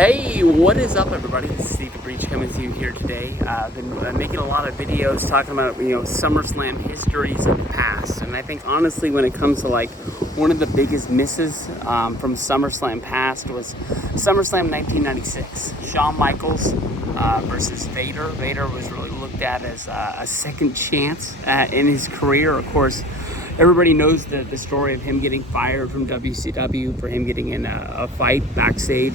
Hey, what is up, everybody? This is Steve the Breach coming to you here today. I've been making a lot of videos talking about, SummerSlam histories of the past. And I think, honestly, when it comes to, one of the biggest misses from SummerSlam past was SummerSlam 1996. Shawn Michaels versus Vader. Vader was really looked at as a second chance in his career. Of course, everybody knows the story of him getting fired from WCW for him getting in a fight backstage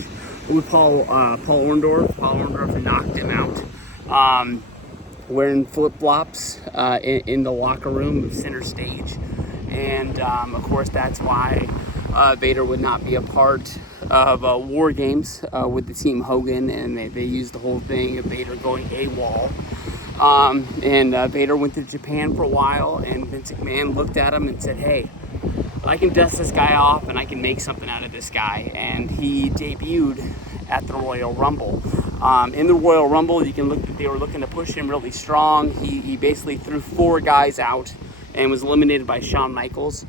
with Paul Orndorff. Paul Orndorff knocked him out wearing flip-flops in the locker room of center stage. And of course, that's why Vader would not be a part of War Games with the Team Hogan, and they used the whole thing of Vader going AWOL. And Vader went to Japan for a while, and Vince McMahon looked at him and said, "Hey, I can dust this guy off and I can make something out of this guy." And he debuted at the Royal Rumble. In the Royal Rumble, you can look that they were looking to push him really strong. He basically threw 4 guys out and was eliminated by Shawn Michaels.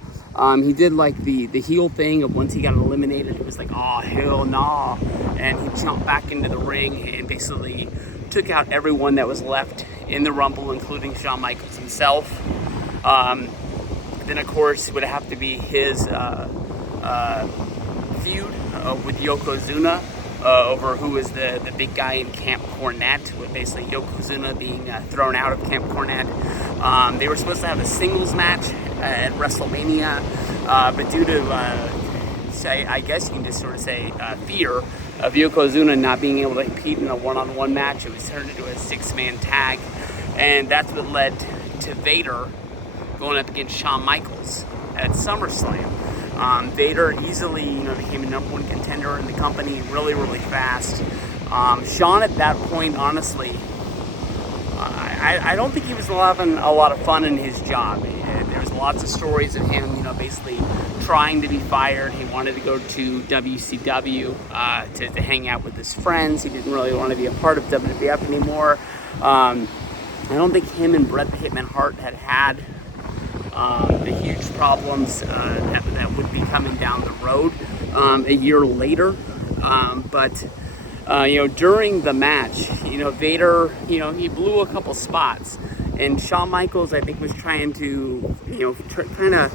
He did the heel thing of once he got eliminated, it was like, "Oh, hell nah." And he jumped back into the ring and basically took out everyone that was left in the Rumble, including Shawn Michaels himself. Then, of course, it would have to be his feud with Yokozuna over who was the big guy in Camp Cornette, with basically Yokozuna being thrown out of Camp Cornette. They were supposed to have a singles match at WrestleMania, but due to, I guess you can just sort of say, fear of Yokozuna not being able to compete in a one-on-one match, it was turned into a 6-man tag, and that's what led to Vader going up against Shawn Michaels at SummerSlam. Vader easily, became a number 1 contender in the company really, really fast. Shawn at that point, honestly, I don't think he was having a lot of fun in his job. There was lots of stories of him, basically trying to be fired. He wanted to go to WCW to hang out with his friends. He didn't really want to be a part of WWF anymore. I don't think him and Bret the Hitman Hart had the huge problems that would be coming down the road a year later. But during the match, Vader, he blew a couple spots. And Shawn Michaels, I think, was trying to, kind of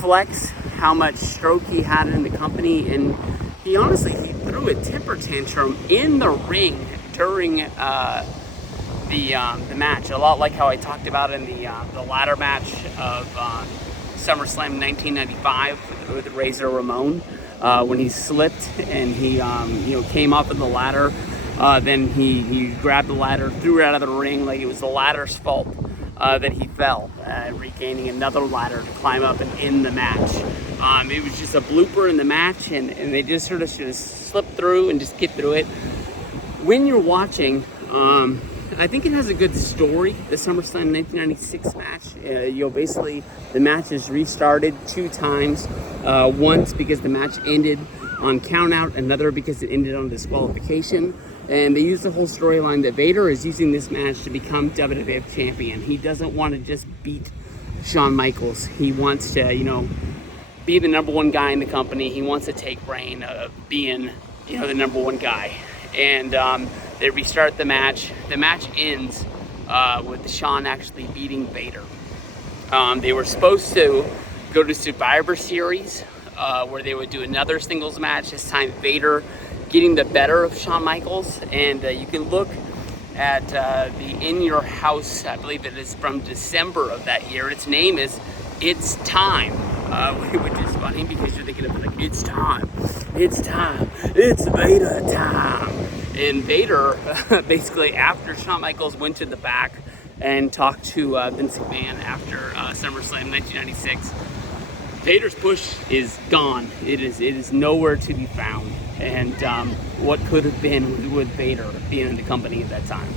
flex how much stroke he had in the company. And he threw a temper tantrum in the ring during the match, a lot like how I talked about in the ladder match of SummerSlam 1995 with Razor Ramon, when he slipped and he came up in the ladder. Then he grabbed the ladder, threw it out of the ring like it was the ladder's fault that he fell, regaining another ladder to climb up and end the match. It was just a blooper in the match, and they just sort of slip through and just get through it. When you're watching, I think it has a good story, the SummerSlam 1996 match. Basically, the match is restarted 2 times. Once because the match ended on countout, another because it ended on disqualification. And they used the whole storyline that Vader is using this match to become WWF champion. He doesn't want to just beat Shawn Michaels. He wants to, be the number 1 guy in the company. He wants to take reign of being, the number 1 guy. And they restart the match. The match ends with Shawn actually beating Vader. They were supposed to go to Survivor Series, where they would do another singles match, this time Vader getting the better of Shawn Michaels. And you can look at the In Your House, I believe it is from December of that year. Its name is It's Time, which is funny because you're thinking of it like, it's time, it's Vader time. And Vader, basically, after Shawn Michaels went to the back and talked to Vince McMahon after SummerSlam 1996, Vader's push is gone. It is nowhere to be found. And what could have been with Vader being in the company at that time.